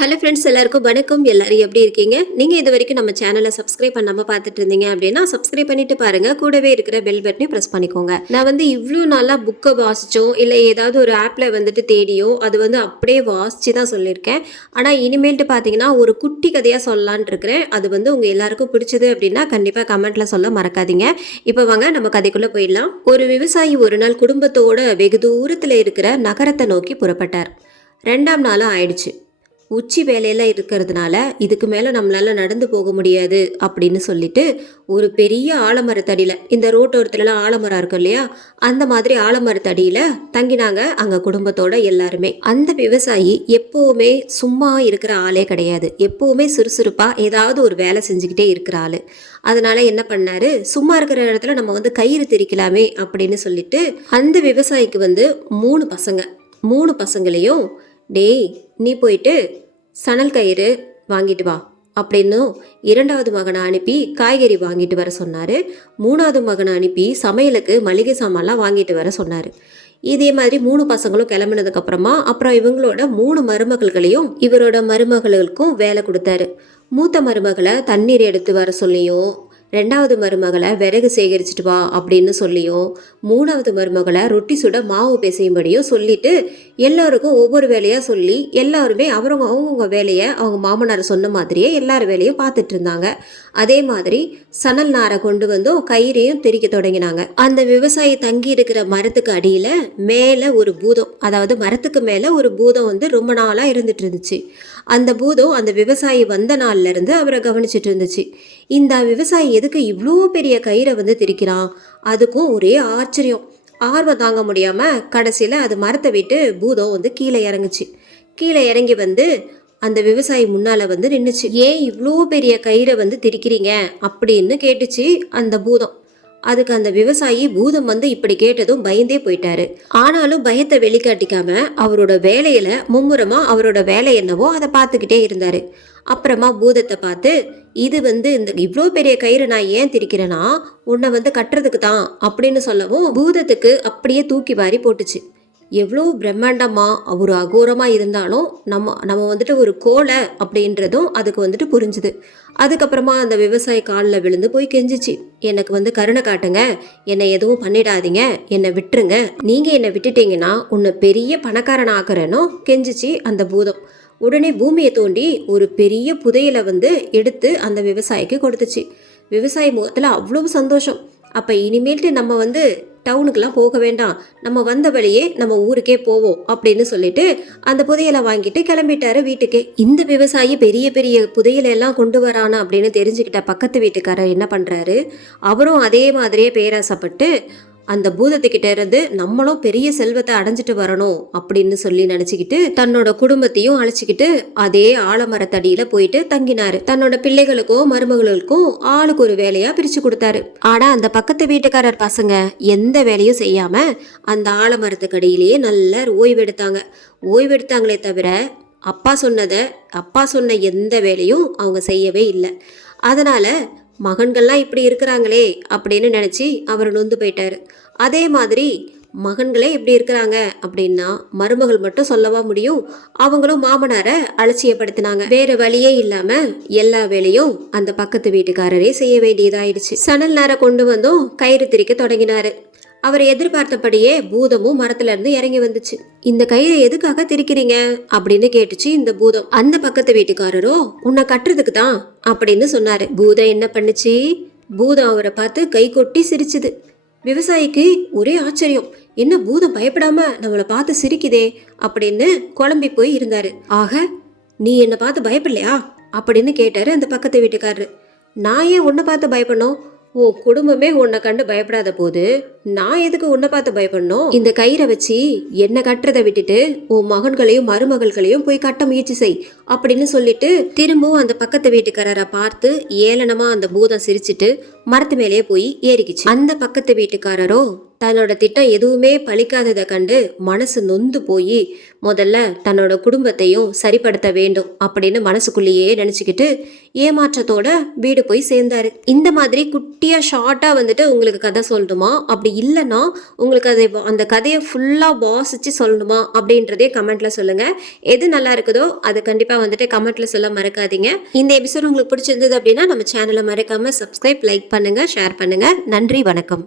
Hello friends எல்லாருக்கும் வணக்கம். எல்லாரும் எப்படி இருக்கீங்க? நீங்கள் இது வரைக்கும் நம்ம சேனலை சப்ஸ்கிரைப் பண்ணாமல் பார்த்துட்டு இருந்தீங்க அப்படின்னா சப்ஸ்கிரைப் பண்ணிட்டு பாருங்க. கூடவே இருக்கிற பெல் பட்டனையும் ப்ரெஸ் பண்ணிக்கோங்க. நான் வந்து இவ்வளோ நாளாக புக்கை வாசிச்சோம் இல்லை ஏதாவது ஒரு ஆப்பில் வந்துட்டு தேடியோ அது வந்து அப்படியே வாசிச்சு தான் சொல்லியிருக்கேன். ஆனால் இனிமேல்ட்டு பார்த்தீங்கன்னா ஒரு குட்டி கதையாக சொல்லலான் இருக்கிறேன். அது வந்து உங்கள் எல்லாருக்கும் பிடிச்சது அப்படின்னா கண்டிப்பாக கமெண்ட்ல சொல்ல மறக்காதீங்க. இப்போ வாங்க நம்ம கதைக்குள்ளே போயிடலாம். ஒரு விவசாயி ஒரு நாள் குடும்பத்தோட வெகு தூரத்தில் இருக்கிற நகரத்தை நோக்கி புறப்பட்டார். ரெண்டாம் நாளும் ஆயிடுச்சு. உச்சி வேலையில் இருக்கிறதுனால இதுக்கு மேலே நம்மளால நடந்து போக முடியாது அப்படின்னு சொல்லிட்டு ஒரு பெரிய ஆலமரத்தடியில் இந்த ரோட்டோரத்துலலாம் ஆலமரம் இருக்கும் இல்லையா? அந்த மாதிரி ஆலமரத்தடியில் தங்கினாங்க அங்கே குடும்பத்தோட எல்லாருமே. அந்த விவசாயி எப்போவுமே சும்மா இருக்கிற ஆளே கிடையாது. எப்போவுமே சுறுசுறுப்பாக ஏதாவது ஒரு வேலை செஞ்சுக்கிட்டே இருக்கிற ஆள். அதனால என்ன பண்ணாரு? சும்மா இருக்கிற இடத்துல நம்ம வந்து கயிறு திரிக்கலாமே அப்படின்னு சொல்லிட்டு அந்த விவசாயிக்கு வந்து மூணு பசங்க மூணு பசங்களையும் டேய் நீ போயிட்டு சணல் கயிறு வாங்கிட்டு வா அப்படின்னு இரண்டாவது மகனை அனுப்பி காய்கறி வாங்கிட்டு வர சொன்னார். மூணாவது மகனை அனுப்பி சமையலுக்கு மளிகை சாமான்லாம் வாங்கிட்டு வர சொன்னார். இதே மாதிரி மூணு பசங்களும் கிளம்புனதுக்கு அப்புறமா அப்புறம் இவங்களோட மூணு மருமகள்களையும் இவரோட மருமகளுக்கும் வேலை கொடுத்தாரு. மூத்த மருமகளை தண்ணீர் எடுத்து வர சொல்லியும் ரெண்டாவது மருமகளை விறகு சேகரிச்சிட்டு வா அப்படின்னு சொல்லியும் மூணாவது மருமகளை ரொட்டி சுட மாவு பிசையும்படியும் சொல்லிட்டு எல்லோருக்கும் ஒவ்வொரு வேலையாக சொல்லி எல்லாருமே அவரவங்க அவங்கவுங்க வேலையை அவங்க மாமனார் சொன்ன மாதிரியே எல்லார் வேலையும் பார்த்துட்டு இருந்தாங்க. அதே மாதிரி சணல் நாரை கொண்டு வந்தும் கயிறையும் திரிக்க தொடங்கினாங்க. அந்த விவசாயி தங்கி இருக்கிற மரத்துக்கு அடியில் மேலே ஒரு பூதம் அதாவது மரத்துக்கு மேலே ஒரு பூதம் வந்து ரொம்ப நாளாக இருந்துட்டு இருந்துச்சு. அந்த பூதம் அந்த விவசாயி வந்த நாள்லேருந்து அவரை கவனிச்சிட்டு இருந்துச்சு. இந்த விவசாயி எதுக்கு இவ்வளோ பெரிய கயிறை வந்து திரிக்கிறான்? அதுக்கும் ஒரே ஆச்சரியம். ஆர்வம் தாங்க முடியாமல் கடைசியில் அது மரத்தை விட்டு பூதம் வந்து கீழே இறங்குச்சு. கீழே இறங்கி வந்து அந்த விவசாயி முன்னால் வந்து நின்றுச்சு ஏன் இவ்வளோ பெரிய கயிறை வந்து திரிக்கிறீங்க? அப்படின்னு கேட்டுச்சு அந்த பூதம். அதுக்கு அந்த விவசாயி பூதம் வந்து இப்படி கேட்டதும் பயந்தே போயிட்டாரு. ஆனாலும் பயத்தை வெளிக்காட்டிக்காம அவரோட வேலையில மும்முரமா அவரோட வேலை என்னவோ அதை பார்த்துக்கிட்டே இருந்தாரு. அப்புறமா பூதத்தை பார்த்து இது வந்து இந்த இவ்வளோ பெரிய கயிறு நான் ஏன் திரிக்கிறேன்னா உன்னை வந்து கட்டுறதுக்கு தான் அப்படின்னு சொல்லவும் பூதத்துக்கு அப்படியே தூக்கி வாரி போட்டுச்சு. எவ்வளோ பிரம்மாண்டமாக ஒரு அகோரமாக இருந்தாலும் நம்ம நம்ம வந்துட்டு ஒரு கோலை அப்படின்றதும் அதுக்கு வந்துட்டு புரிஞ்சுது. அதுக்கப்புறமா அந்த விவசாய காலில் விழுந்து போய் கெஞ்சிச்சு. எனக்கு வந்து கருணை காட்டுங்க. என்னை எதுவும் பண்ணிடாதீங்க. என்னை விட்டுருங்க. நீங்கள் என்னை விட்டுட்டீங்கன்னா உன்னை பெரிய பணக்காரன் ஆக்குறேனோ கெஞ்சிச்சு அந்த பூதம். உடனே பூமியை தோண்டி ஒரு பெரிய புதையலை வந்து எடுத்து அந்த விவசாயிக்கு கொடுத்துச்சு. விவசாயி முகத்தில் அவ்வளவு சந்தோஷம். அப்போ இனிமேல்ட்டு நம்ம வந்து டவுனுக்கெல்லாம் போக வேண்டாம். நம்ம வந்த வழியே நம்ம ஊருக்கே போவோம் அப்படின்னு சொல்லிட்டு அந்த புதையலை வாங்கிட்டு கிளம்பிட்டாரு வீட்டுக்கே. இந்த விவசாயி பெரிய பெரிய புதையலை எல்லாம் கொண்டு வரானா அப்படின்னு தெரிஞ்சுக்கிட்ட பக்கத்து வீட்டுக்காரர் என்ன பண்றாரு? அவரும் அதே மாதிரியே பேராசைப்பட்டு அந்த பூதத்துக்கிட்ட இருந்து நம்மளும் பெரிய செல்வத்தை அடைஞ்சிட்டு வரணும் அப்படின்னு சொல்லி நினச்சிக்கிட்டு தன்னோட குடும்பத்தையும் அழைச்சிக்கிட்டு அதே ஆலமரத்தடியில போயிட்டு தங்கினாரு. தன்னோட பிள்ளைகளுக்கும் மருமகளுக்கும் ஆளுக்கு ஒரு வேலையா பிரிச்சு கொடுத்தாரு. ஆனா அந்த பக்கத்து வீட்டுக்காரர் பசங்க எந்த வேலையும் செய்யாம அந்த ஆலமரத்துக்கடியிலேயே நல்ல ஓய்வெடுத்தாங்க. ஓய்வெடுத்தாங்களே தவிர அப்பா சொன்னதை அப்பா சொன்ன எந்த வேலையும் அவங்க செய்யவே இல்லை. அதனால மகன்கள்லாம் இப்படி இருக்கிறாங்களே அப்படின்னு நினச்சி அவர் நொந்து போயிட்டார். அதே மாதிரி மகன்களே இப்படி இருக்கிறாங்க அப்படின்னா மருமகள் மட்டும் சொல்லவா முடியும்? அவங்களும் மாமனாரை அலட்சியப்படுத்தினாங்க. வேற வழியே இல்லாம எல்லா வேலையும் அந்த பக்கத்து வீட்டுக்காரரே செய்ய வேண்டியதாயிடுச்சு. சணல் நேரம் கொண்டு வந்தும் கயிறு திரிக்க தொடங்கினாரு. அவர் எதிர்பார்த்தபடியே பூதமும் மரத்துல இருந்து இறங்கி வந்துச்சு. இந்த கயிறை எதுக்காக திரிக்கிறீங்க? அப்படின்னு கேட்டுச்சு இந்த பூதம். அந்த பக்கத்து வீட்டுக்காரரோ உன்னை கட்டுறதுக்கு தான் அப்படின்னு சொன்னாரு. பூதம் என்ன பண்ணுச்சு? பூதம் அவரை பார்த்து கை கொட்டி சிரிச்சுது. விவசாயிக்கு ஒரே ஆச்சரியம். என்ன பூதம் பயப்படாம நம்மளை பார்த்து சிரிக்குதே அப்படின்னு குழம்பி போய் இருந்தாரு. ஆக நீ என்னை பார்த்து பயப்படலையா? அப்படின்னு கேட்டாரு அந்த பக்கத்து வீட்டுக்காரரு. நான் ஏன் உன்னை பார்த்து பயப்படணும்? உன் குடும்பமே உன்னை கண்டு பயப்படாத போது நான் எதுக்கு உன்னை பார்த்து பயப்படணும்? இந்த கயிறை வச்சு என்னை கட்டுறதை விட்டுட்டு உன் மகன்களையும் மருமகள்களையும் போய் கட்ட முயற்சி செய் அப்படின்னு சொல்லிட்டு திரும்பவும் அந்த பக்கத்து வீட்டுக்காரரை பார்த்து ஏளனமா அந்த பூதம் சிரிச்சிட்டு மரத்து மேலேயே போய் ஏறிக்கிச்சு. அந்த பக்கத்து வீட்டுக்காரரோ தன்னோட திட்டம் எதுவுமே பலிக்காததை கண்டு மனசு நொந்து போய் முதல்ல தன்னோட குடும்பத்தையும் சரிப்படுத்த வேண்டும் அப்படின்னு மனசுக்குள்ளேயே நினச்சிக்கிட்டு ஏமாற்றத்தோட வீடு போய் சேர்ந்தாரு. இந்த மாதிரி குட்டியாக ஷார்ட்டாக வந்துட்டு உங்களுக்கு கதை சொல்லணுமா? அப்படி இல்லைன்னா உங்களுக்கு அதை அந்த கதையை ஃபுல்லாக வாசித்து சொல்லணுமா? அப்படின்றதே கமெண்ட்டில் சொல்லுங்கள் எது நல்லா இருக்குதோ அதை கண்டிப்பாக வந்துட்டு கமெண்ட்டில் சொல்ல மறக்காதீங்க. இந்த எபிசோட் உங்களுக்கு பிடிச்சிருந்தது அப்படின்னா நம்ம சேனலை மறக்காமல் சப்ஸ்கிரைப் லைக் பண்ணுங்கள் ஷேர் பண்ணுங்கள் நன்றி வணக்கம்.